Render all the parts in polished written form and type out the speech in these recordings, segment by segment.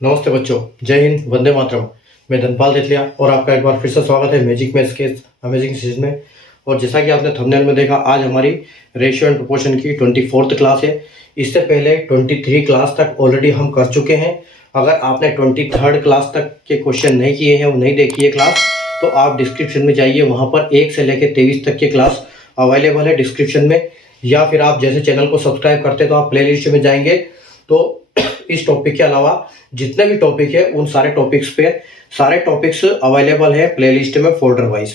नमस्ते बच्चों, जय हिंद, वंदे मातरम। मैं धनपाल देथलिया और आपका एक बार फिर से स्वागत है मैजिक मैथ्स के अमेजिंग सीरीज में। और जैसा कि आपने थंबनेल में देखा, आज हमारी रेशियो एंड प्रोपोर्शन की 24th क्लास है। इससे पहले 23 क्लास तक ऑलरेडी हम कर चुके हैं। अगर आपने 23rd क्लास तक के क्वेश्चन नहीं किए हैं, वो नहीं देखी है क्लास, तो आप डिस्क्रिप्शन में जाइए, वहाँ पर 1 से लेकर 23 तक की क्लास अवेलेबल है डिस्क्रिप्शन में। या फिर आप जैसे चैनल को सब्सक्राइब करते तो आप प्ले लिस्ट में जाएंगे तो इस टॉपिक के अलावा जितने भी टॉपिक है उन सारे टॉपिक्स अवेलेबल है प्लेलिस्ट में फोल्डर वाइज।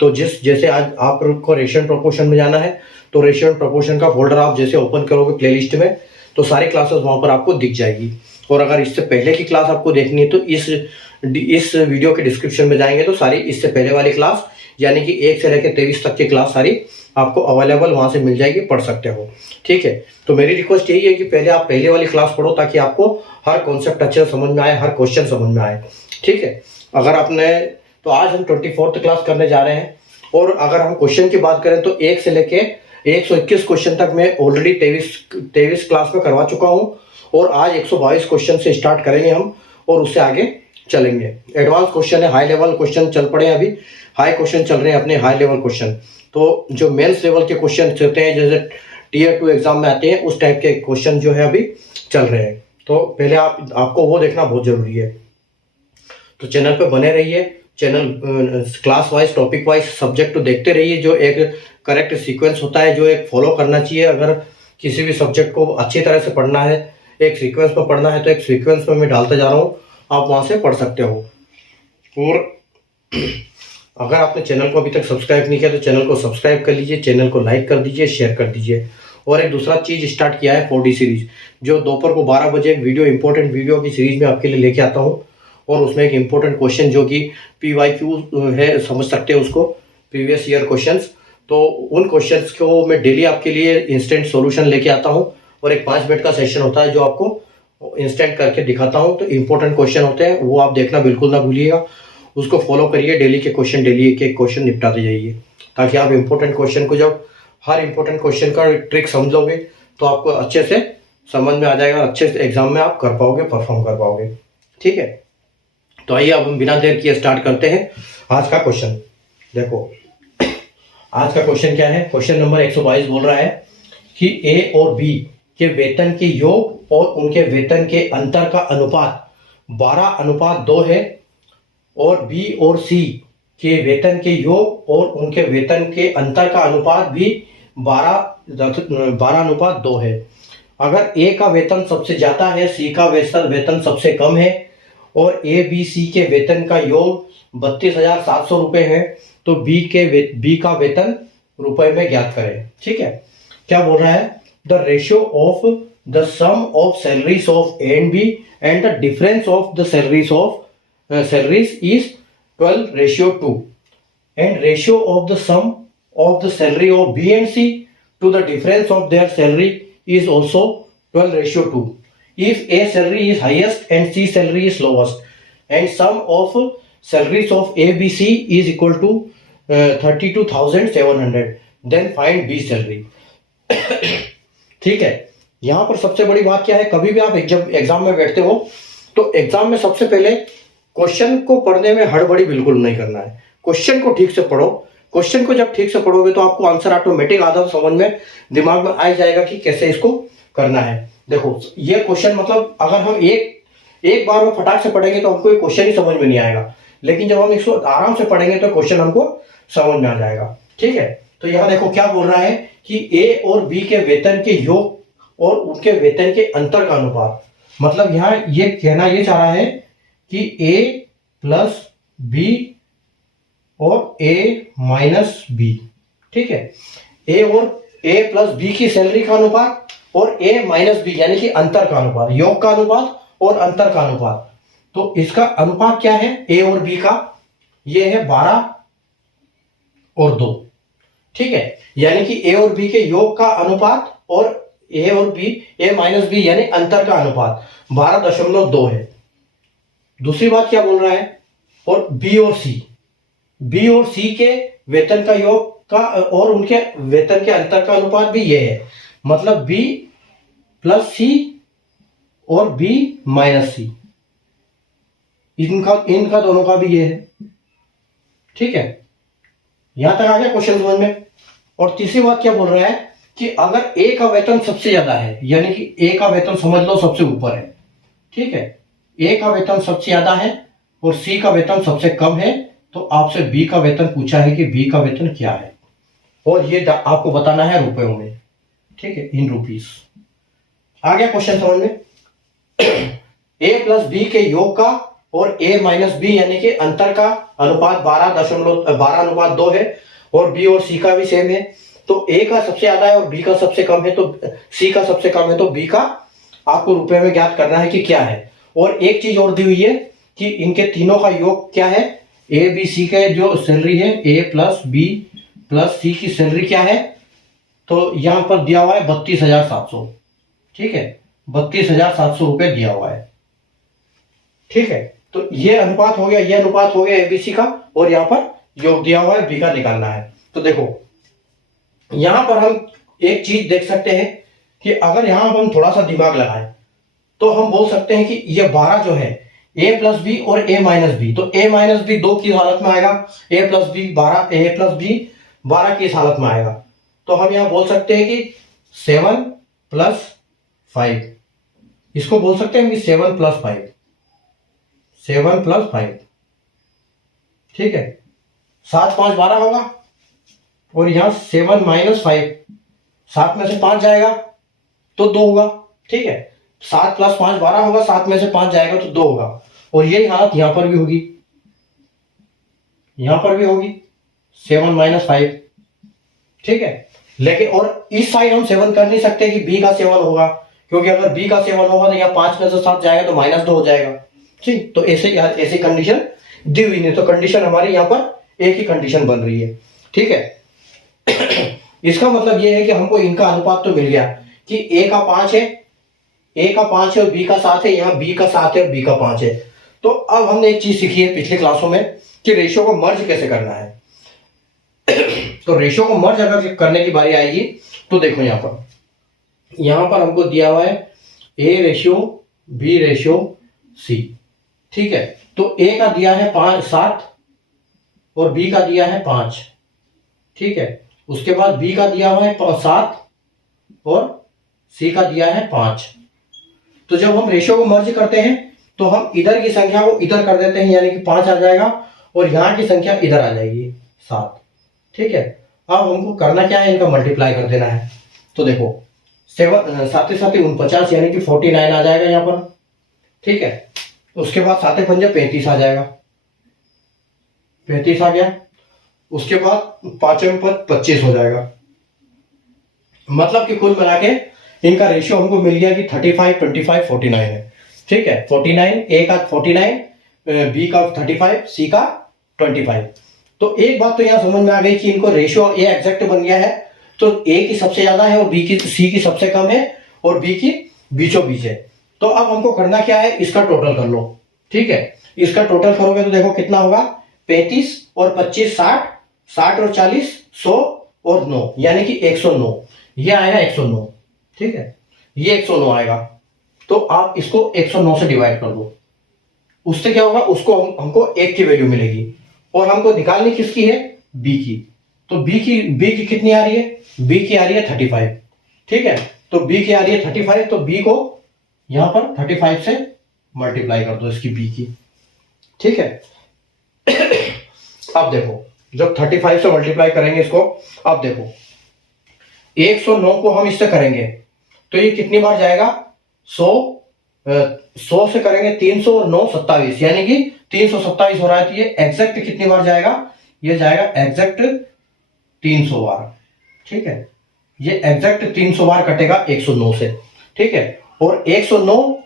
तो जैसे आज आपको रेशियो एंड प्रोपोर्शन में जाना है, तो रेशियो एंड प्रोपोर्शन का फोल्डर आप जैसे ओपन करोगे प्लेलिस्ट में, तो सारी क्लासेस वहां पर आपको दिख जाएगी। और अगर इससे पहले की क्लास आपको देखनी है तो इस वीडियो के डिस्क्रिप्शन में जाएंगे तो सारी इससे पहले वाली क्लास यानी कि 1 से लेकर 23 तक की क्लास सारी आपको अवेलेबल वहां से मिल जाएगी, पढ़ सकते हो। ठीक है, तो मेरी रिक्वेस्ट यही है कि पहले आप पहले वाली क्लास पढ़ो ताकि आपको हर कॉन्सेप्ट अच्छे से समझ में आए, हर क्वेश्चन समझ में आए। ठीक है, अगर आपने तो आज हम 24th क्लास करने जा रहे हैं। और अगर हम क्वेश्चन की बात करें तो 1 से लेके 121 क्वेश्चन तक मैं ऑलरेडी 23 क्लास में करवा चुका हूं। और आज 122 क्वेश्चन से स्टार्ट करेंगे हम और उससे आगे चलेंगे। एडवांस क्वेश्चन है, हाई लेवल क्वेश्चन चल पड़े हैं, अभी हाई क्वेश्चन चल रहे हैं अपने, हाई लेवल क्वेश्चन। तो जो मेंस लेवल के क्वेश्चन होते हैं, जैसे टियर 2 एग्जाम में आते हैं, उस टाइप के क्वेश्चन जो है अभी चल रहे हैं। तो पहले आपको वो देखना बहुत जरूरी है। तो चैनल पे बने रहिए, channel class wise, topic wise subject तो देखते रहिए। जो एक करेक्ट सीक्वेंस होता है, जो एक फॉलो करना चाहिए। अगर किसी भी सब्जेक्ट को अच्छी तरह से पढ़ना है, एक सीक्वेंस में पढ़ना है, तो एक सीक्वेंस में मैं डालता जा रहा हूँ, आप वहां से पढ़ सकते हो। और अगर आपने चैनल को अभी तक सब्सक्राइब नहीं किया तो चैनल को सब्सक्राइब कर लीजिए, चैनल को लाइक कर दीजिए, शेयर कर दीजिए। और एक दूसरा चीज स्टार्ट किया है 4D सीरीज, जो दोपहर को 12 बजे एक इंपॉर्टेंट वीडियो की सीरीज में आपके लिए लेके आता हूँ। और उसमें एक इंपॉर्टेंट क्वेश्चन जो कि PYQ है, समझ सकते हैं उसको, प्रीवियस ईयर क्वेश्चंस। तो उन क्वेश्चंस को मैं डेली आपके लिए इंस्टेंट सॉल्यूशन लेके आता हूँ। और एक 5 मिनट का सेशन होता है जो आपको इंस्टेंट करके दिखाता हूँ। तो इंपॉर्टेंट क्वेश्चन होते हैं, वो आप देखना बिल्कुल ना भूलिएगा। उसको फॉलो करिए, डेली के क्वेश्चन निपटाते जाइए, ताकि आप इंपॉर्टेंट क्वेश्चन को, जब हर इंपॉर्टेंट क्वेश्चन का ट्रिक समझ लोगे तो आपको अच्छे से समझ में आ जाएगा, अच्छे से एग्जाम में आप कर पाओगे, परफॉर्म कर पाओगे। ठीक है, तो आइए अब हम बिना देर किए स्टार्ट करते हैं आज का क्वेश्चन। देखो आज का क्वेश्चन क्या है। क्वेश्चन नंबर 122 बोल रहा है कि ए और बी के वेतन के योग और उनके वेतन के अंतर का अनुपात 12:2 है। और बी और सी के वेतन के योग और उनके वेतन के अंतर का अनुपात भी 12:2 है। अगर ए का वेतन सबसे ज्यादा है, सी का वेतन सबसे कम है, और ए बी सी के वेतन का योग 32,700 रुपए है, तो बी का वेतन रुपए में ज्ञात करें। ठीक है, क्या बोल रहा है, the ratio of the sum of salaries of A and B and the difference of the salaries is 12:2, and ratio of the sum of the salary of B and C to the difference of their salary is also 12:2. If A salary is highest and C salary is lowest, and sum of salaries of A, B, C is equal to 32,700, then find B salary. ठीक है, यहां पर सबसे बड़ी बात क्या है, कभी भी आप जब एग्जाम में बैठते हो तो एग्जाम में सबसे पहले क्वेश्चन को पढ़ने में हड़बड़ी बिल्कुल नहीं करना है। क्वेश्चन को ठीक से पढ़ो। क्वेश्चन को जब ठीक से पढ़ोगे तो आपको आंसर ऑटोमेटिक आधा समझ में, दिमाग में आ जाएगा कि कैसे इसको करना है। देखो ये क्वेश्चन, मतलब अगर हम एक बार में फटाक से पढ़ेंगे तो हमको ये क्वेश्चन ही समझ में नहीं आएगा, लेकिन जब हम इसको आराम से पढ़ेंगे तो क्वेश्चन हमको समझ में आ जाएगा। ठीक है, तो यहाँ देखो क्या बोल रहा है कि ए और बी के वेतन के योग और उनके वेतन के अंतर का अनुपात, मतलब यहाँ ये कहना ये चाह रहा है कि A प्लस बी और A माइनस बी। ठीक है, A प्लस बी की सैलरी का अनुपात और A माइनस बी यानी कि अंतर का अनुपात, योग का अनुपात और अंतर का अनुपात। तो इसका अनुपात क्या है A और B का, ये है 12:2। ठीक है, यानी कि A और B के योग का अनुपात और A माइनस बी यानी अंतर का अनुपात 12:2 है। दूसरी बात क्या बोल रहा है, और बी और सी के वेतन का योग का और उनके वेतन के अंतर का अनुपात भी ये है, मतलब बी प्लस सी और बी माइनस सी। इनका दोनों का भी ये है। ठीक है, यहां तक आ गया क्वेश्चन समझ में। और तीसरी बात क्या बोल रहा है कि अगर ए का वेतन सबसे ज्यादा है, यानी कि ए का वेतन समझ लो सबसे ऊपर है, ठीक है, ए का वेतन सबसे ज्यादा है और सी का वेतन सबसे कम है, तो आपसे बी का वेतन पूछा है कि बी का वेतन क्या है, और ये आपको बताना है रुपयों में। ठीक है, इन रुपीस। आ गया क्वेश्चन समझ में। ए प्लस बी के योग का और ए माइनस बी यानी कि अंतर का अनुपात 12:2 है, और बी और सी का भी सेम है। तो ए का सबसे ज्यादा है और बी का सबसे कम है, तो सी का सबसे कम है, तो बी का आपको रुपए में ज्ञात करना है कि क्या है। और एक चीज और दी हुई है कि इनके तीनों का योग क्या है, ए बी सी के जो सैलरी है, ए प्लस बी प्लस सी की सैलरी क्या है, तो यहां पर दिया हुआ है 32,700। ठीक है, 32,700 रुपए दिया हुआ है। ठीक है, तो ये अनुपात हो गया, ये अनुपात हो गया एबीसी का, और यहां पर योग दिया हुआ है, बी का निकालना है। तो देखो यहां पर हम एक चीज देख सकते हैं कि अगर यहां पर हम थोड़ा सा दिमाग लगाएं तो हम बोल सकते हैं कि ये 12 जो है ए प्लस बी और ए माइनस बी, तो ए माइनस बी 2 की हालत में आएगा, ए प्लस बी 12, ए प्लस बी 12 की इस हालत में आएगा। तो हम यहां बोल सकते हैं कि 7 + 5, इसको बोल सकते हैं कि 7 + 5, 7 + 5। ठीक है, 7 × 5 = 12 होगा, और यहां 7 - 5, 7 में से 5 जाएगा तो 2 होगा। ठीक है, 7 + 5 = 12 होगा, 7 में से 5 जाएगा तो 2 होगा, और यही हालत यहां पर भी होगी, यहां पर भी होगी 7 - 5। ठीक है, लेकिन और इस साइड हम 7 कर नहीं सकते कि बी का 7 होगा, क्योंकि अगर बी का 7 होगा तो यहाँ 5 में से 7 जाएगा तो -2 हो जाएगा। ठीक, तो ऐसी कंडीशन दी हुई नहीं, तो कंडीशन हमारी यहाँ पर एक ही कंडीशन बन रही है। ठीक है, इसका मतलब यह है कि हमको इनका अनुपात तो मिल गया कि ए का 5 है, ए का 5 है और बी का 7 है, यहाँ बी का 7 है और बी का 5 है। तो अब हमने एक चीज सीखी है पिछली क्लासों में कि रेशियो को मर्ज कैसे करना है। तो रेशियो को मर्ज अगर करने की बारी आएगी तो देखो यहां पर हमको दिया हुआ है A/B/C। ठीक है, तो ए का दिया है 7 और बी का दिया है 5। ठीक है, उसके बाद बी का दिया हुआ है 7 और सी का दिया है 5। तो जब हम रेशियो को मर्ज करते हैं तो हम इधर की संख्या को इधर कर देते हैं, यानी कि 5 आ जाएगा, और यहां की संख्या इधर आ जाएगी 7। ठीक है, अब हमको करना क्या है, इनका मल्टीप्लाई कर देना है। तो देखो 7 7 49 यानी कि 49 आ जाएगा यहां पर। ठीक है, उसके बाद 7 × 5 = 35 आ जाएगा, 35 आ गया। उसके बाद 5 × 5 = 25 हो जाएगा। मतलब कि कुल मिला के इनका रेशियो हमको मिल गया कि 35 25 49 है। ठीक है, 49, ए का 49, बी का 35, सी का 25। तो एक बात तो यहां समझ में आ गई कि इनको रेशियो ए एग्जैक्ट बन गया है, तो ए की सबसे ज्यादा है और सी की सबसे कम है और बी की बीचों बीच है। तो अब हमको करना क्या है, इसका टोटल कर लो। ठीक है, इसका टोटल करोगे तो देखो कितना होगा, 35 और 25 60, 60 और 40 100 और 9, यानी कि 109। ये आएगा 109। ठीक है, ये 109 आएगा। तो आप इसको 109 से डिवाइड कर दो, उससे क्या होगा, उसको हमको 1 की वैल्यू मिलेगी, और हमको निकालनी किसकी है, बी की। तो बी की कितनी आ रही है, बी की आ रही है 35। ठीक है, तो बी की आ रही है 35, तो बी को यहां पर 35 से मल्टीप्लाई कर दो इसकी बी की। ठीक है, अब देखो जब 35 से मल्टीप्लाई करेंगे इसको, अब देखो 109 को हम इससे करेंगे तो ये कितनी बार जाएगा, 100 से करेंगे 300 और 9 27, यानी कि 327 हो रहा है। तो ये एग्जैक्ट कितनी बार जाएगा, ये जाएगा एग्जैक्ट 300 बार। ठीक है, ये एग्जैक्ट 300 बार कटेगा 109 से। ठीक है, और 109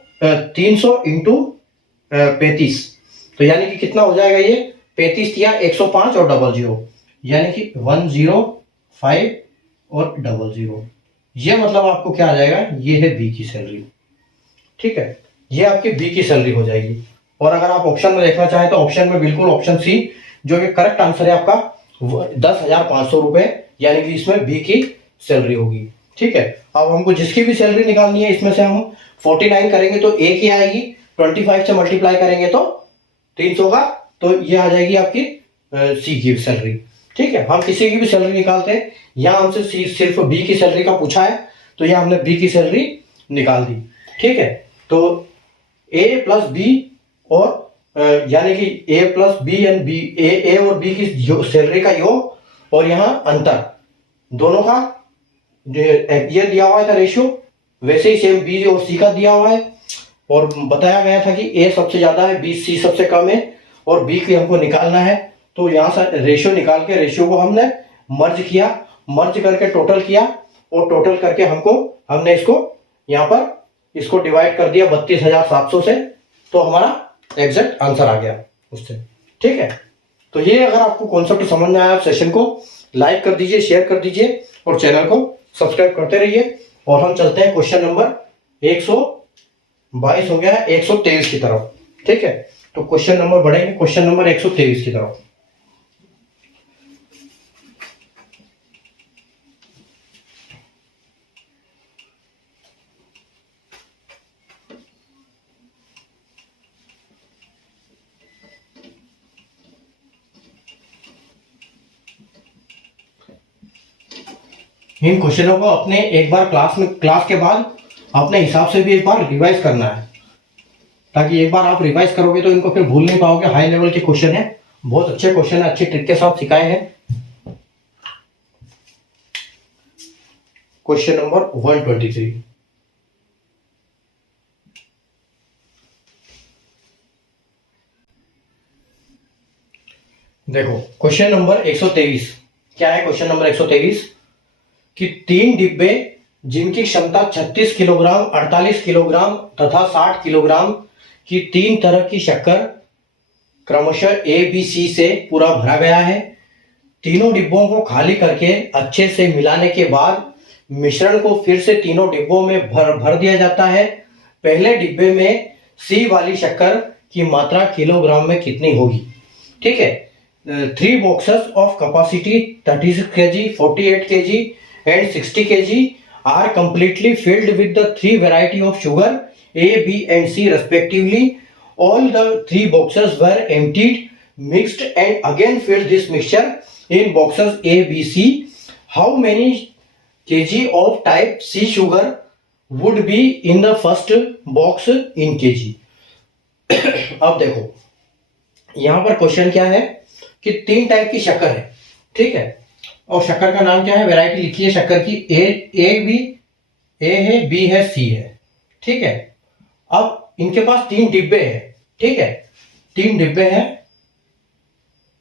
300 इंटू 35, तो यानी कि कितना हो जाएगा, ये 35 दिया 105 और 00, यानी कि 105 और 00। ये मतलब आपको क्या आ जाएगा, ये है बी की सैलरी। ठीक है, ये आपकी बी की सैलरी हो जाएगी। और अगर आप ऑप्शन में देखना चाहें तो ऑप्शन में बिल्कुल ऑप्शन सी जो कि करेक्ट आंसर है आपका 10,500 रुपए, यानी कि इसमें बी की सैलरी होगी। ठीक है, अब हमको जिसकी भी सैलरी निकालनी है इसमें से हम 49 करेंगे तो ए की आएगी, 25 से मल्टीप्लाई करेंगे तो 300 का, तो ये आ जाएगी आपकी सी की सैलरी। ठीक है, हम किसी की भी सैलरी निकालते हैं, यहाँ हमसे सिर्फ बी की सैलरी का पूछा है, तो यहाँ हमने बी की सैलरी निकाल दी। ठीक है, तो ए प्लस बी और यानी कि ए प्लस बी एंड बी, ए और बी की सैलरी का योग और यहाँ अंतर दोनों का ये दिया हुआ था रेशियो, वैसे ही सेम बी और सी का दिया हुआ है, और बताया गया था कि ए सबसे ज्यादा है, बी सी सबसे कम है, और बी की हमको निकालना है। तो यहाँ से रेशियो निकाल के रेशियो को हमने मर्ज किया, मर्ज करके टोटल किया, और टोटल करके हमने इसको यहाँ पर इसको डिवाइड कर दिया 32,700 से, तो हमारा एग्जैक्ट आंसर आ गया उससे। ठीक है, तो ये अगर आपको कॉन्सेप्ट समझ में आया, आप सेशन को लाइक कर दीजिए, शेयर कर दीजिए और चैनल को सब्सक्राइब करते रहिए। और हम चलते हैं क्वेश्चन नंबर 122 हो गया है 123 की तरफ। ठीक है, तो क्वेश्चन नंबर बढ़ेंगे, क्वेश्चन नंबर 123 की तरफ। इन क्वेश्चनों को अपने एक बार क्लास के बाद अपने हिसाब से भी एक बार रिवाइज करना है, ताकि एक बार आप रिवाइज करोगे तो इनको फिर भूल नहीं पाओगे। हाई लेवल के क्वेश्चन है, बहुत अच्छे क्वेश्चन है, अच्छी ट्रिक के साथ सिखाए हैं। क्वेश्चन नंबर 123, देखो क्वेश्चन नंबर 123 क्या है। क्वेश्चन नंबर 123 कि 3 डिब्बे जिनकी क्षमता 36 किलोग्राम, 48 किलोग्राम तथा 60 किलोग्राम की 3 तरह की शक्कर क्रमशः ए बी सी से पूरा भरा गया है। तीनों डिब्बों को खाली करके अच्छे से मिलाने के बाद मिश्रण को फिर से तीनों डिब्बों में भर दिया जाता है। पहले डिब्बे में सी वाली शक्कर की मात्रा किलोग्राम में कितनी होगी। ठीक है, 3 boxes of capacity 36 kg, 48 kg and 60 kg are completely filled with the 3 variety of sugar A, B and C respectively. All the 3 boxes were emptied, mixed and again filled this mixture in boxes A, B, C. How many kg of type C sugar would be in the first box in kg? अब देखो यहां पर question क्या है कि 3 type की शक्कर है। ठीक है, और शक्कर का नाम क्या है, वैरायटी लिखी है शक्कर की, ए है, बी है, सी है। ठीक है, अब इनके पास 3 डिब्बे हैं। ठीक है, 3 डिब्बे हैं,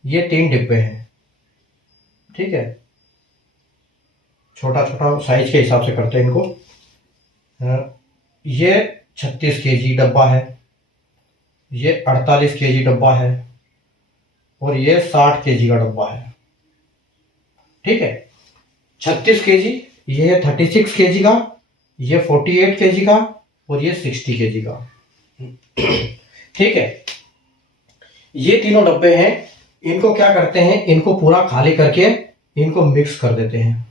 ये 3 डिब्बे हैं। ठीक है, छोटा छोटा साइज के हिसाब से करते हैं इनको। ये 36 केजी डब्बा है, ये 48 केजी डब्बा है, और ये 60 केजी का डब्बा है। ठीक है, 36 केजी, ये 36 केजी का, ये 48 केजी का, और ये 60 केजी का। ठीक है, ये तीनों डब्बे हैं, इनको क्या करते हैं, इनको पूरा खाली करके इनको मिक्स कर देते हैं।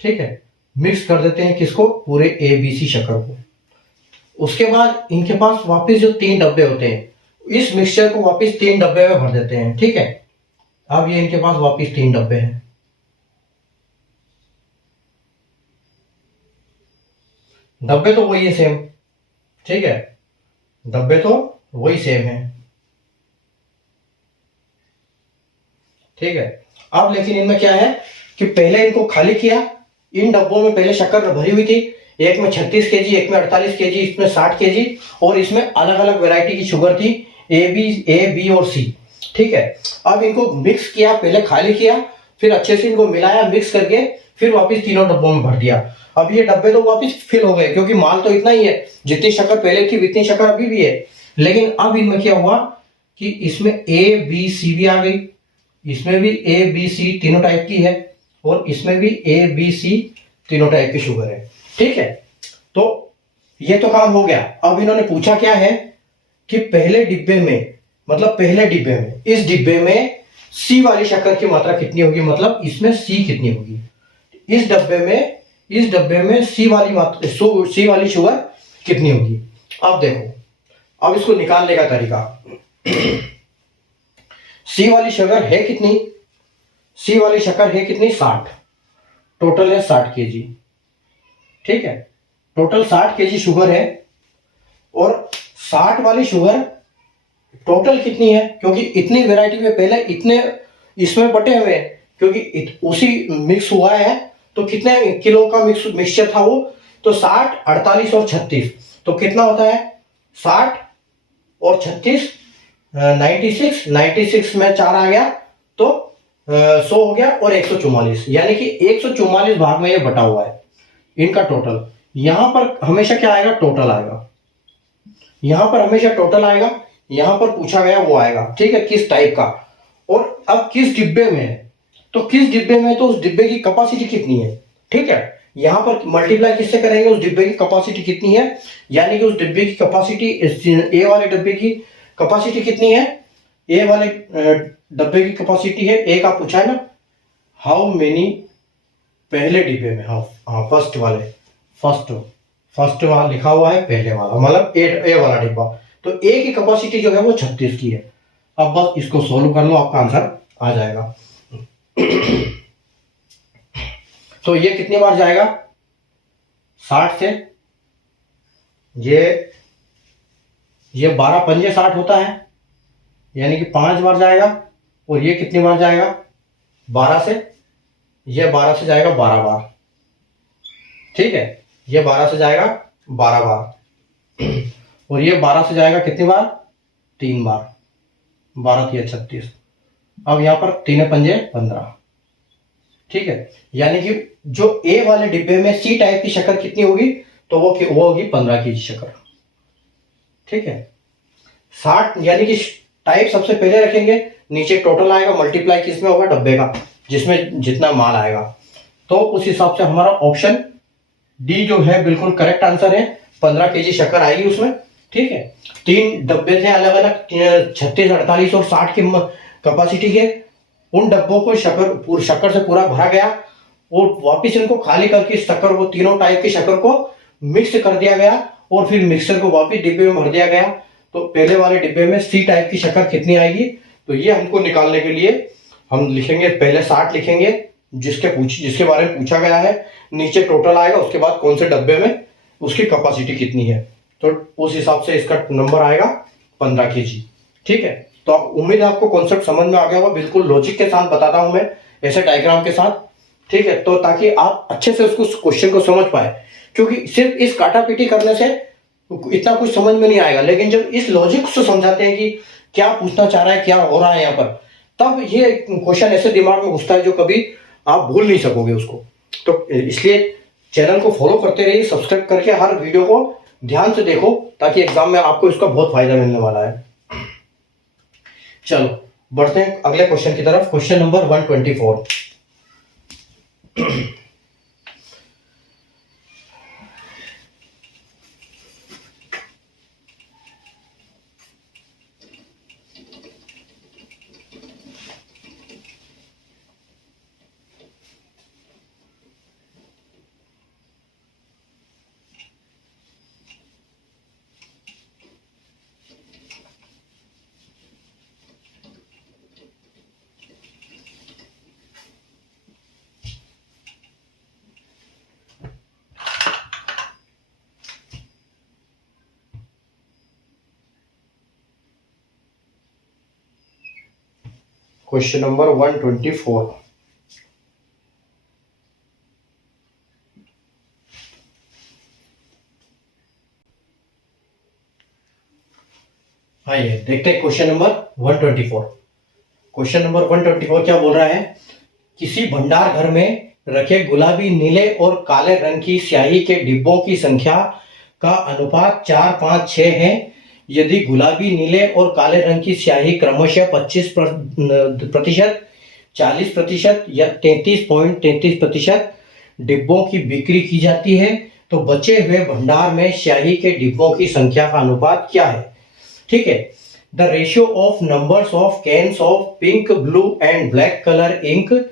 ठीक है, मिक्स कर देते हैं किसको, पूरे ए बी सी शक्कर को। उसके बाद इनके पास वापस जो 3 डब्बे होते हैं, इस मिक्सचर को वापस 3 डब्बे में भर देते हैं। ठीक है, अब ये इनके पास वापस 3 डब्बे हैं। डब्बे तो वही है सेम। ठीक है, डब्बे तो वही सेम है। ठीक है, अब लेकिन इनमें क्या है कि पहले इनको खाली किया, इन डब्बों में पहले शक्कर भरी हुई थी, एक में 36 केजी, एक में 48 केजी, इसमें 60 केजी, और इसमें अलग अलग वैरायटी की शुगर थी, ए बी और सी। ठीक है, अब इनको मिक्स किया, पहले खाली किया, फिर अच्छे से इनको मिलाया, मिक्स करके फिर वापस तीनों डब्बों में भर दिया। अब ये डब्बे तो वापस फिल हो गए, क्योंकि माल तो इतना ही है, जितनी शक्कर पहले थी उतनी शक्कर अभी भी है। लेकिन अब इनमें क्या हुआ कि इसमें ए बी सी भी आ गई, इसमें भी ए बी सी तीनों टाइप की है, और इसमें भी ए बी सी तीनों टाइप की शुगर है। ठीक है, तो ये तो काम हो गया। अब इन्होंने पूछा क्या है कि पहले डिब्बे में, मतलब पहले डिब्बे में, इस डिब्बे में सी वाली शक्कर की मात्रा कितनी होगी, मतलब इसमें सी कितनी होगी। इस डब्बे में सी वाली शुगर कितनी होगी। अब देखो, अब इसको निकालने का तरीका। सी वाली शक्कर है कितनी, सी वाली शक्कर है कितनी 60, टोटल है 60 केजी। ठीक है, टोटल 60 केजी शुगर है और 60 वाली शुगर टोटल कितनी है, क्योंकि इतनी वैरायटी में पहले इतने इसमें बटे हुए हैं, क्योंकि उसी मिक्स हुआ है तो कितने किलो का मिक्सचर था वो, तो 60, 48 और 36, तो कितना होता है 60 और 36 96, 96 में 4 आ गया तो 100 हो गया और 144, यानी कि 144 भाग में ये बटा हुआ है इनका टोटल। यहां पर हमेशा क्या आएगा, टोटल आएगा, यहां पर हमेशा टोटल आएगा, यहां पर पूछा गया वो आएगा। ठीक है, किस टाइप का, और अब किस डिब्बे में है, तो किस डिब्बे में, तो उस डिब्बे की कैपेसिटी कितनी है। ठीक है, यहां पर मल्टीप्लाई किससे करेंगे, उस डिब्बे की कैपेसिटी कितनी है, यानी कि उस डिब्बे की कैपेसिटी, ए वाले डिब्बे की कैपेसिटी कितनी है, ए वाले डब्बे की कैपेसिटी है, ए का पूछा है ना, हाउ मेनी, पहले डिब्बे में, हाँ फर्स्ट वाला लिखा हुआ है, पहले वाला मतलब ए वाला डिब्बा, तो ए की कैपेसिटी जो है वो 36 की है। अब बस इसको सोल्व कर लो, आपका आंसर आ जाएगा। तो ये कितनी बार जाएगा, 60 से, ये 12 पंजे 60 होता है, यानी कि 5 बार जाएगा, और ये कितनी बार जाएगा 12 से, ये 12 से जाएगा 12 बार। ठीक है, ये 12 से जाएगा 12 बार, और ये 12 से जाएगा कितनी बार, 3 बार, 12 3 36, अब यहां पर 3 पंजे 15। ठीक है, यानी कि जो ए वाले डिब्बे में सी टाइप की शक्कर कितनी होगी, तो वो होगी 15 केजी शक्कर। ठीक है, 60 यानी कि टाइप सबसे पहले रखेंगे, नीचे टोटल आएगा, मल्टीप्लाई किसमें होगा, डब्बे का, जिसमें जितना माल आएगा, तो उस हिसाब से हमारा ऑप्शन डी जो है बिल्कुल करेक्ट आंसर है, 15 केजी शक्कर आएगी उसमें। ठीक है, 3 डब्बे थे अलग अलग, 36, 48 और 60 की कैपेसिटी के, उन डब्बों को शक्कर से पूरा भरा गया, और वापिस इनको खाली करके शक्कर को, तीनों टाइप की शक्कर को मिक्स कर दिया गया, और फिर मिक्सर को वापिस डिब्बे में भर दिया गया। तो पहले वाले डिब्बे में सी टाइप की शक्कर कितनी आएगी, तो ये हमको निकालने के लिए हम लिखेंगे, पहले 60 लिखेंगे जिसके बारे में पूछा गया है, नीचे टोटल आएगा, उसके बाद कौन से डब्बे में उसकी कैपेसिटी कितनी है, तो उस हिसाब से इसका नंबर आएगा 15 केजी। ठीक है, तो उम्मीद है आपको कॉन्सेप्ट समझ में आ गया होगा, बिल्कुल लॉजिक के साथ बताता हूं मैं, ऐसे डायग्राम के साथ। ठीक है, तो ताकि आप अच्छे से उसको क्वेश्चन को समझ पाए, क्योंकि सिर्फ इस काटा पीटी करने से इतना कुछ समझ में नहीं आएगा, लेकिन जब इस लॉजिक से समझाते हैं कि क्या पूछना चाह रहा है, क्या हो रहा है यहाँ पर, तब ये क्वेश्चन ऐसे दिमाग में घुसता है जो कभी आप भूल नहीं सकोगे उसको। तो इसलिए चैनल को फॉलो करते रहिए, सब्सक्राइब करके हर वीडियो को ध्यान से देखो, ताकि एग्जाम में आपको इसका बहुत फायदा मिलने वाला है। चलो बढ़ते हैं अगले क्वेश्चन की तरफ, क्वेश्चन नंबर 124। Question number 124। आइए देखते हैं क्वेश्चन नंबर 124। क्वेश्चन नंबर 124 क्या बोल रहा है, किसी भंडार घर में रखे गुलाबी, नीले और काले रंग की स्याही के डिब्बों की संख्या का अनुपात 4, 5, 6 है। यदि गुलाबी, नीले और काले रंग की स्याही क्रमशः 25%, 40% या 33.33% डिब्बों की बिक्री की जाती है, तो बचे हुए भंडार में स्याही के डिब्बों की संख्या का अनुपात क्या है। ठीक है, the ratio of numbers of cans of pink, blue and black colour ink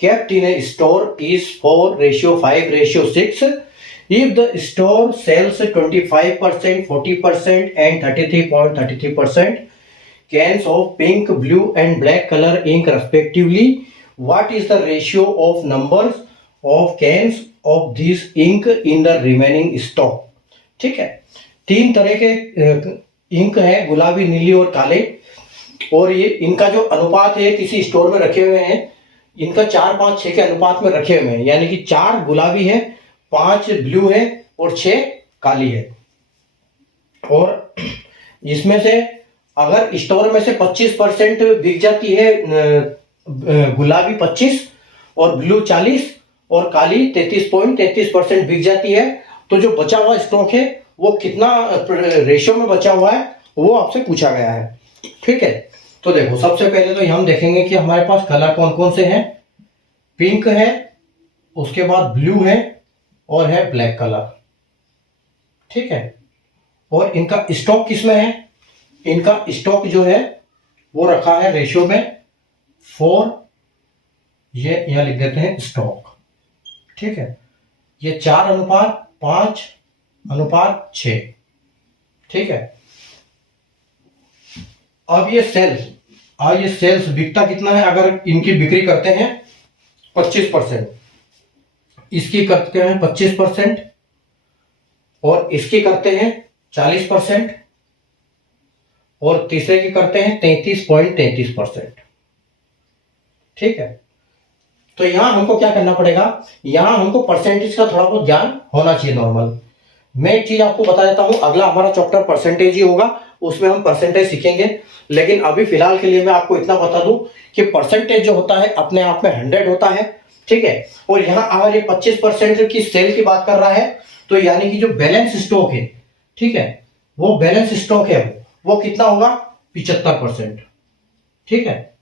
kept in a store is 4:5:6. If the store sells 25%, 40% and 33.33%, cans of pink, blue and black color ink respectively. What is the ratio of numbers of cans of this ink in the remaining stock? ठीक है, 3 तरह के ink है, गुलाबी, नीली और काले, और ये इनका जो अनुपात है किसी स्टोर में रखे हुए हैं, इनका 4, 5, 6 के अनुपात में रखे हुए हैं, यानी कि 4 गुलाबी है, 5 ब्लू है और 6 काली है। और इसमें से अगर स्टोर में से 25% बिक जाती है, गुलाबी 25 और ब्लू 40 और काली 33.33% बिक जाती है, तो जो बचा हुआ स्टॉक है वो कितना रेशियो में बचा हुआ है वो आपसे पूछा गया है। ठीक है, तो देखो सबसे पहले तो हम देखेंगे कि हमारे पास कलर कौन कौन से हैं। पिंक है, उसके बाद ब्लू है और है ब्लैक कलर। ठीक है, और इनका स्टॉक किसमें है? इनका स्टॉक जो है वो रखा है रेशियो में 4, ये यहां लिख देते हैं स्टॉक। ठीक है, ये 4:5:6। ठीक है, अब ये सेल्स बिकता कितना है? अगर इनकी बिक्री करते हैं 25%, इसकी करते हैं 25% और इसकी करते हैं 40% और तीसरे की करते हैं 33.33%। ठीक है, तो यहां हमको क्या करना पड़ेगा, यहां हमको परसेंटेज का थोड़ा बहुत ज्ञान होना चाहिए नॉर्मल। मैं एक चीज आपको बता देता हूं, अगला हमारा चैप्टर परसेंटेज ही होगा, उसमें हम परसेंटेज सीखेंगे। लेकिन अभी फिलहाल के लिए मैं आपको इतना बता दूं कि परसेंटेज जो होता है अपने आप में 100 होता है। ठीक है, और यहाँ अगर ये 25% की सेल की बात कर रहा है, तो यानी कि जो बैलेंस स्टॉक है, ठीक है, वो बैलेंस स्टॉक है वो कितना होगा? 75%। ठीक है,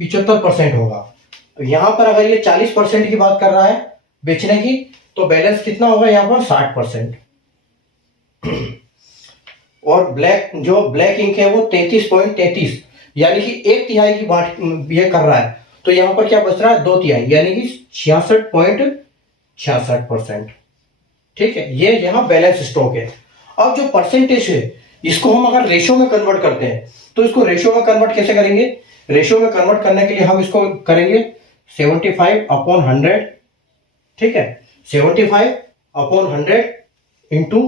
75% होगा। यहां पर अगर ये 40% की बात कर रहा है बेचने की, तो बैलेंस कितना होगा यहाँ पर? 60%। और ब्लैक इंक है वो 33.33, यानी कि 1/3 की बात ये कर रहा है, तो यहां पर क्या बच रहा है? 2/3, यानी कि 66.66%। ठीक है, ये यहां बैलेंस स्टॉक है। अब जो परसेंटेज है इसको हम अगर रेशियो में कन्वर्ट करते हैं, तो इसको रेशियो में कन्वर्ट कैसे करेंगे? रेशियो में कन्वर्ट करने के लिए हम इसको करेंगे 75/100। ठीक है, 75/100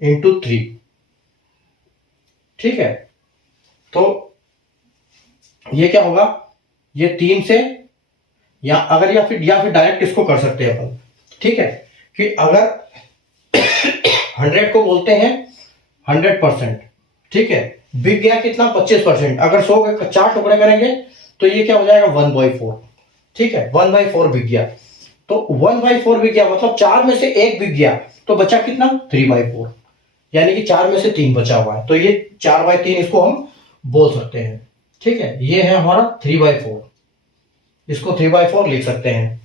इंटू 3। ठीक है, तो ये क्या होगा? ये 3 से या फिर डायरेक्ट इसको कर सकते हैं अपन। ठीक है, कि अगर 100 को बोलते हैं 100%, ठीक है, बिक गया कितना? 25%। अगर 100 के 4 टुकड़े करेंगे तो ये क्या हो जाएगा? 1/4। ठीक है, 1/4 बिक गया, तो 1/4 बिक गया मतलब 4 में से 1 बिक गया, तो बचा कितना? 3/4, यानी कि 4 में से 3 बचा हुआ है, तो ये 4/3 इसको हम बोल सकते हैं। ठीक है, ये है हमारा 3/4, इसको 3/4 लिख सकते हैं।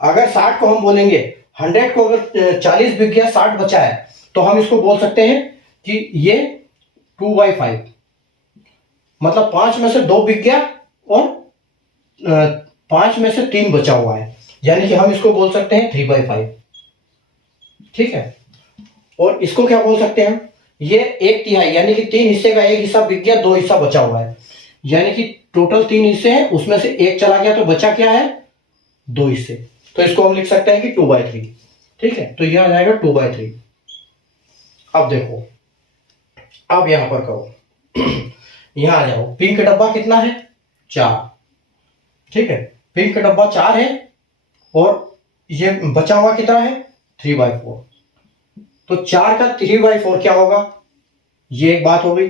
अगर 60 को हम बोलेंगे, 100 को अगर 40 बिक गया, 60 बचा है, तो हम इसको बोल सकते हैं कि ये 2/5, मतलब 5 में से 2 बिक गया और 5 में से 3 बचा हुआ है, यानी कि हम इसको बोल सकते हैं 3/5। ठीक है, और इसको क्या बोल सकते हैं? ये 1/3, यानी कि 3 हिस्से का 1 हिस्सा बिक गया, 2 हिस्सा बचा हुआ है, यानी कि टोटल 3 हिस्से हैं, उसमें से 1 चला गया, तो बचा क्या है? 2 हिस्से, तो इसको हम लिख सकते हैं कि 2/3। ठीक है, तो यह आ जाएगा 2/3। अब देखो, अब यहां पर कहो, यहां आ जाओ, पिंक डब्बा कितना है? 4। ठीक है, पिंक डब्बा 4 है और ये बचा हुआ कितना है? 3/4। तो 4 का 3/4 क्या होगा? ये एक बात हो गई।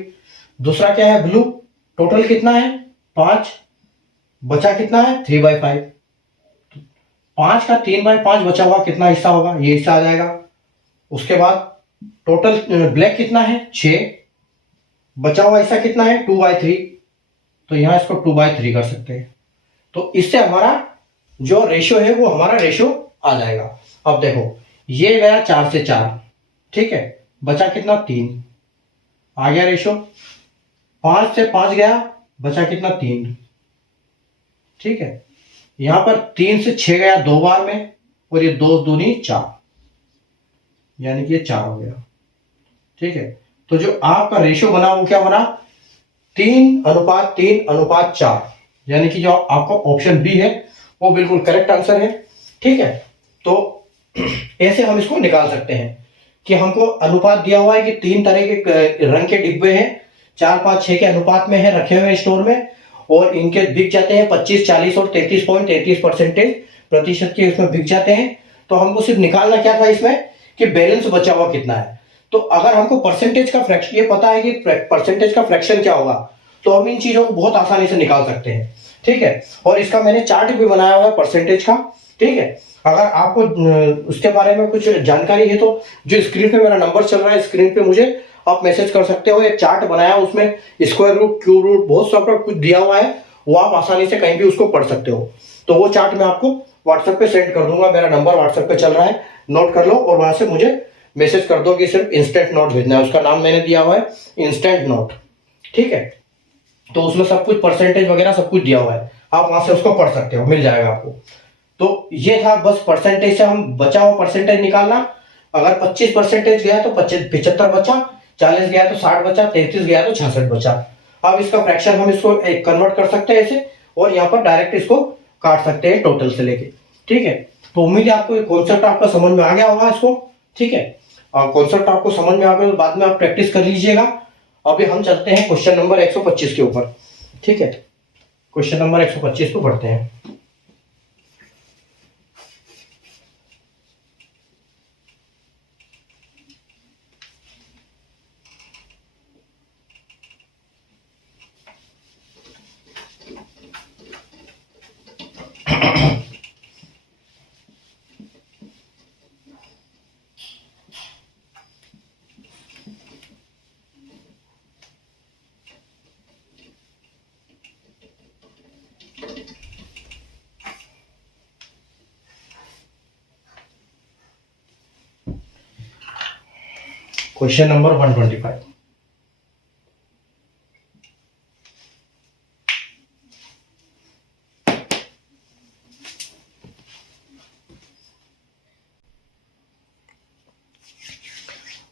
दूसरा क्या है? ब्लू, टोटल कितना है? 5, बचा कितना है? 3/5। 5 का 3/5 बचा हुआ कितना हिस्सा होगा? ये हिस्सा आ जाएगा। उसके बाद टोटल ब्लैक कितना है? 6, बचा हुआ हिस्सा कितना है? 2/3, तो यहां इसको 2/3 कर सकते हैं। तो इससे हमारा जो रेशियो है वो हमारा रेशियो आ जाएगा। अब देखो, ये गया 4 से 4, ठीक है, बचा कितना? 3, आ गया रेशियो। 5 से 5 गया, बचा कितना? 3। ठीक है, यहां पर 3 से 6 गया 2 बार में, और ये 2 दूनी 4, यानी कि ये 4 हो गया। ठीक है, तो जो आपका रेशियो बना वो क्या बना? 3:3:4, यानी कि जो आपका ऑप्शन बी है वो बिल्कुल करेक्ट आंसर है। ठीक है, तो ऐसे हम इसको निकाल सकते हैं कि हमको अनुपात दिया हुआ है कि 3 तरह के रंग के डिब्बे हैं, 4, 5, 6 के अनुपात में है, रखे हुए हैं स्टोर में, और इनके बिक जाते हैं 25, 40 और 33.33% प्रतिशत के उसमें बिक जाते हैं। तो हमको सिर्फ निकालना क्या था इसमें कि बैलेंस बचा हुआ कितना है। तो अगर हमको परसेंटेज का फ्रैक्शन ये पता है कि परसेंटेज का फ्रैक्शन क्या होगा, तो हम इन चीजों को बहुत आसानी से निकाल सकते हैं। ठीक है, और इसका मैंने चार्ट भी बनाया हुआ है परसेंटेज का। ठीक है, अगर आपको उसके बारे में कुछ जानकारी है तो जो स्क्रीन पे मेरा नंबर चल रहा है, स्क्रीन पे मुझे आप मैसेज कर सकते हो। एक चार्ट बनाया, उसमें स्क्वायर रूट, क्यूब रूट, बहुत सब कुछ दिया हुआ है, वो आप आसानी से कहीं भी उसको पढ़ सकते हो। तो वो चार्ट मैं आपको व्हाट्सएप पे सेंड कर दूंगा, मेरा नंबर व्हाट्सएप पे चल रहा है, नोट कर लो और वहां से मुझे मैसेज कर दो कि सिर्फ इंस्टेंट नोट भेजना है। उसका नाम मैंने दिया हुआ है इंस्टेंट नोट। ठीक है, तो उसमें सब कुछ परसेंटेज वगैरह सब कुछ दिया हुआ है, आप वहां से उसको पढ़ सकते हो, मिल जाएगा आपको। तो ये था बस परसेंटेज से हम बचा हुआ परसेंटेज निकालना। अगर 25% गया तो 75 बचा, 40 गया तो 60 बचा, 33 गया तो 66 बचा। अब इसका फ्रैक्शन हम इसको कन्वर्ट कर सकते हैं ऐसे, और यहाँ पर डायरेक्ट इसको काट सकते हैं टोटल से लेके। ठीक है, तो उम्मीद है आपको कॉन्सेप्ट आपका समझ में आ गया होगा इसको। ठीक है, कॉन्सेप्ट आपको समझ में आ गया तो बाद में आप प्रैक्टिस कर लीजिएगा। अभी हम चलते हैं क्वेश्चन नंबर 125 के ऊपर। ठीक है, क्वेश्चन नंबर 125 को पढ़ते हैं। Question number 125।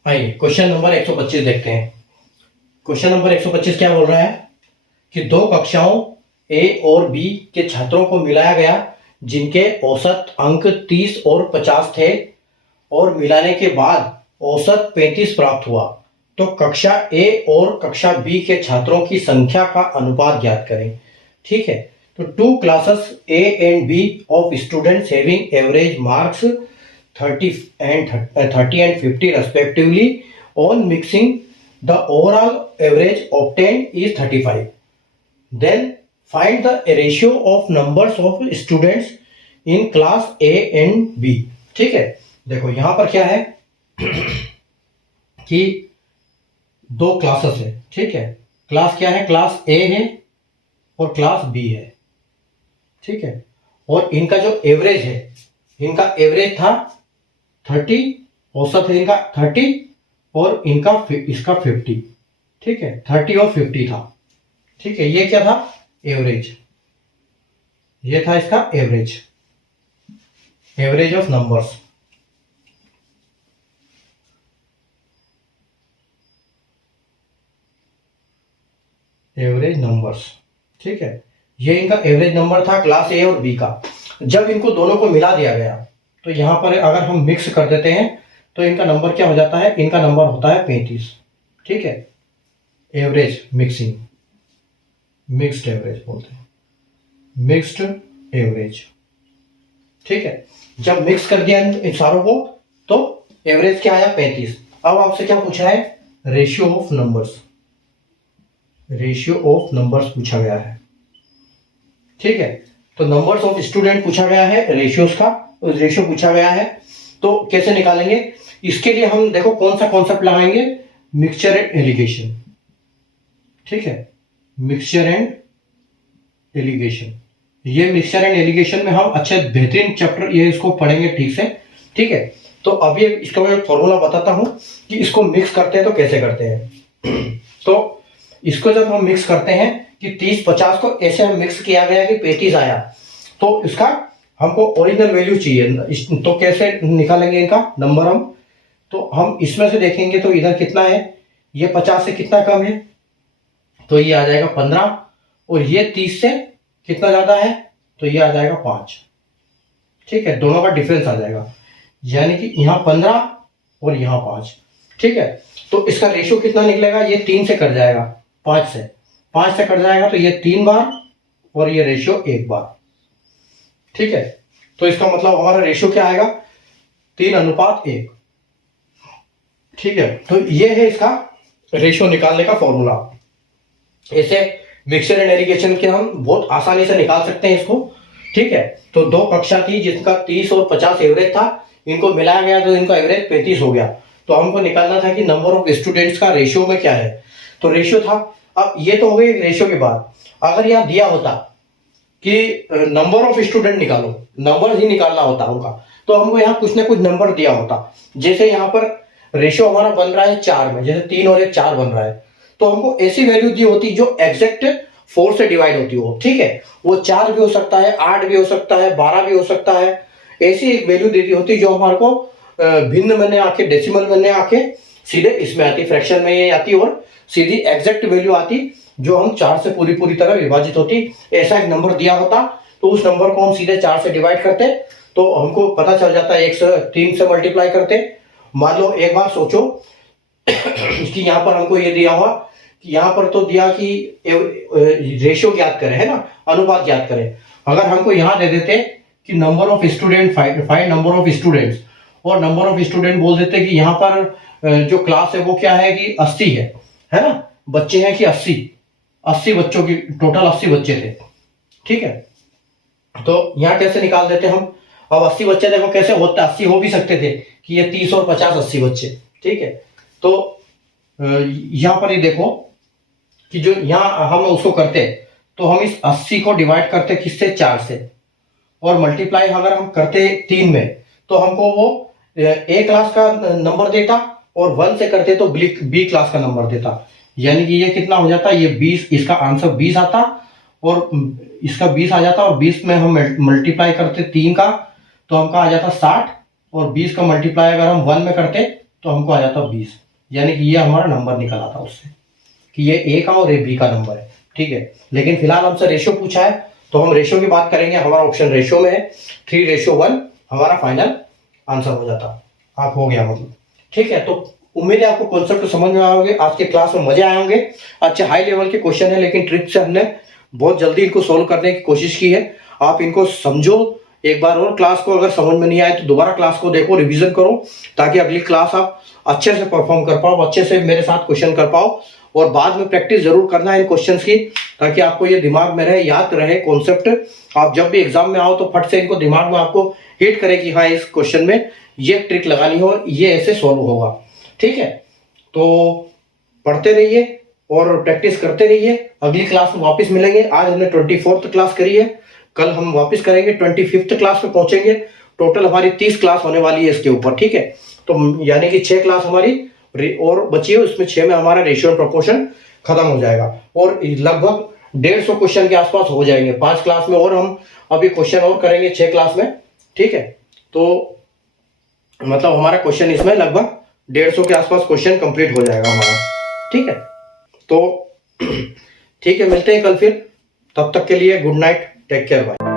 आइए क्वेश्चन नंबर 125 देखते हैं। क्वेश्चन नंबर 125 क्या बोल रहा है कि दो कक्षाओं ए और बी के छात्रों को मिलाया गया जिनके औसत अंक 30 और 50 थे, और मिलाने के बाद औसत 35 प्राप्त हुआ। तो कक्षा ए और कक्षा बी के छात्रों की संख्या का अनुपात ज्ञात करें। ठीक है, तो 2 classes A and B of students having average marks 30 and 50 respectively, on mixing the overall average obtained is 35. Then find the ratio of numbers of students in class A and B. ठीक है, देखो यहां पर क्या है कि दो classes है। ठीक है, क्लास क्या है, क्लास ए है और क्लास बी है। ठीक है, और इनका जो एवरेज है, इनका एवरेज था 30, औसत है इनका 30 और इनका इसका 50। ठीक है, 30 और 50 था। ठीक है, ये क्या था, एवरेज, ये था इसका average, average of numbers. Average numbers. ठीक है, ये इनका एवरेज नंबर था क्लास ए और बी का। जब इनको दोनों को मिला दिया गया तो यहां पर अगर हम मिक्स कर देते हैं तो इनका नंबर क्या हो जाता है, इनका नंबर होता है 35। ठीक है, एवरेज मिक्सिंग, मिक्स्ड एवरेज बोलते हैं, मिक्स्ड एवरेज। ठीक है, जब मिक्स कर दिया इन सारों को तो एवरेज क्या आया, 35। अब आपसे क्या पूछा है, ratio of numbers, ratio of numbers पूछा गया है। ठीक है, तो नंबर्स ऑफ स्टूडेंट पूछा गया है, रेशियोज का रेशियो पूछा गया है। तो कैसे निकालेंगे, इसके लिए हम देखो कौन सा कॉन्सेप्ट लगाएंगे, मिक्सचर एंड एलिगेशन। ठीक है, मिक्सचर एंड एलिगेशन, ये मिक्सचर एंड एलिगेशन में हम अच्छे बेहतरीन चैप्टर ये इसको पढ़ेंगे ठीक से। ठीक है, तो अभी इसका मैं फॉर्मूला बताता हूं कि इसको मिक्स करते हैं तो कैसे करते हैं। तो इसको जब हम मिक्स करते हैं कि 30-50 को ऐसे हम मिक्स किया गया कि 35 आया, तो इसका हमको ओरिजिनल वैल्यू चाहिए। तो कैसे निकालेंगे इनका नंबर हम, तो हम इसमें से देखेंगे तो इधर कितना है, ये 50 से कितना कम है, तो ये आ जाएगा 15, और ये 30 से कितना ज़्यादा है तो ये आ जाएगा 5। ठीक है, दोनों का डिफरेंस आ जाएगा, यानी कि यहाँ 15 और यहाँ 5। ठीक है, तो इसका रेशियो कितना निकलेगा, ये 3 से कट जाएगा, 5 से कट जाएगा, तो ये 3 बार और ये रेशियो 1 बार। ठीक है, तो इसका मतलब हमारा रेशियो क्या आएगा, 3:1। ठीक है, तो ये है इसका रेशियो निकालने का फॉर्मूला। ऐसे मिक्सचर एंड एलिगेशन के हम बहुत आसानी से निकाल सकते हैं इसको। ठीक है, तो 2 कक्षा थी जिसका 30 और 50 एवरेज था, इनको मिलाया गया तो इनका एवरेज 35 हो गया। तो हमको निकालना था कि नंबर ऑफ स्टूडेंट्स का रेशियो में क्या है, तो रेशियो था। अब ये तो हो गई रेशियो के बाद, अगर यहाँ दिया होता कि नंबर ऑफ स्टूडेंट निकालो, नंबर ही निकालना होता उनका, तो हमको यहाँ कुछ ना कुछ नंबर दिया होता। जैसे यहाँ पर रेशियो हमारा बन रहा है 4 में, जैसे 3 और 1 4 बन रहा है, तो हमको ऐसी वैल्यू दी होती जो एग्जैक्ट 4 से डिवाइड होती हो। ठीक है, वो 4 भी हो सकता है, 8 भी हो सकता है, 12 भी हो सकता है, ऐसी एक वैल्यू देती होती जो हमारे को भिन्न में आके, डेसिमल में आके सीधे इसमें आती, फ्रैक्शन में आती, और सीधी एग्जैक्ट वैल्यू आती जो हम 4 से पूरी तरह विभाजित होती। ऐसा एक नंबर दिया होता, तो उस नंबर को हम सीधे 4 से डिवाइड करते, तो हमको पता चल जाता है 3 से मल्टीप्लाई करते। मान लो एक बार सोचो कि यहाँ पर हमको ये दिया हुआ कि यहाँ पर तो दिया कि रेशियो ज्ञात करें, है ना, अनुपात ज्ञात करें। अगर हमको यहाँ दे देते कि number of student, find number of students, और नंबर ऑफ स्टूडेंट बोल देते कि यहाँ पर जो क्लास है वो क्या है कि 80 है ना, बच्चे हैं कि 80 बच्चों की, टोटल 80 बच्चे थे। ठीक है, तो यहाँ कैसे निकाल देते हम, अब 80 बच्चे देखो कैसे होता, 80 हो भी सकते थे कि ये 30 और 50 80 बच्चे। ठीक है, तो यहाँ पर ये देखो कि जो यहाँ हम उसको करते, तो हम इस 80 को डिवाइड करते किससे, 4 से, और मल्टीप्लाई अगर हम करते 3 में, तो हमको वो ए क्लास का नंबर देता, और 1 से करते तो बी क्लास का नंबर देता। यानी कि ये कितना हो जाता, ये 20, इसका आंसर 20 आता, और इसका 20 आ जाता, और 20 में हम मल्टीप्लाई करते 3 का, तो हमका आ जाता 60, और 20 का मल्टीप्लाई अगर हम 1 में करते तो हमको आ जाता 20। यानी कि ये हमारा नंबर निकल आता उससे कि ये ए का और ये बी का नंबर है। ठीक है, लेकिन फिलहाल हमसे रेशियो पूछा है, तो हम रेशियो की बात करेंगे। हमारा ऑप्शन रेशियो में है, 3:1 हमारा फाइनल आंसर हो जाता। आप हो गया मतलब। ठीक है, तो उम्मीद है आपको कॉन्सेप्ट समझ में आओगे, आज के क्लास में मजे आए होंगे। अच्छे हाई लेवल के क्वेश्चन है, लेकिन ट्रिक से हमने बहुत जल्दी इनको सोल्व करने की कोशिश की है। आप इनको समझो एक बार, और क्लास को अगर समझ में नहीं आए तो दोबारा क्लास को देखो, रिवीजन करो, ताकि अगली क्लास आप अच्छे से परफॉर्म कर पाओ, अच्छे से मेरे साथ क्वेश्चन कर पाओ। और बाद में प्रैक्टिस जरूर करना है इन क्वेश्चंस की, ताकि आपको ये दिमाग में रहे, याद रहे कॉन्सेप्ट। आप जब भी एग्जाम में आओ तो फट से इनको दिमाग में आपको हिट करे कि हाँ इस क्वेश्चन में ये ट्रिक लगानी हो, ये ऐसे सॉल्व होगा। ठीक है, तो पढ़ते रहिए और प्रैक्टिस करते रहिए। अगली क्लास में वापस मिलेंगे। आज हमने 24th क्लास करी है, कल हम वापस करेंगे 25th क्लास पे पहुंचेंगे। टोटल हमारी 30 क्लास होने वाली है इसके ऊपर। ठीक है, तो यानी कि 6 क्लास हमारी और बची है, उसमें 6 में हमारा रेशियो प्रोपोर्शन खत्म हो जाएगा, और लगभग 150 क्वेश्चन के आसपास हो जाएंगे 5 क्लास में, और हम अभी क्वेश्चन और करेंगे 6 क्लास में। ठीक है, तो मतलब हमारा क्वेश्चन इसमें लगभग 150 के आसपास क्वेश्चन कंप्लीट हो जाएगा हमारा। ठीक है, तो ठीक है, मिलते हैं कल फिर। तब तक के लिए good night, take care, bye.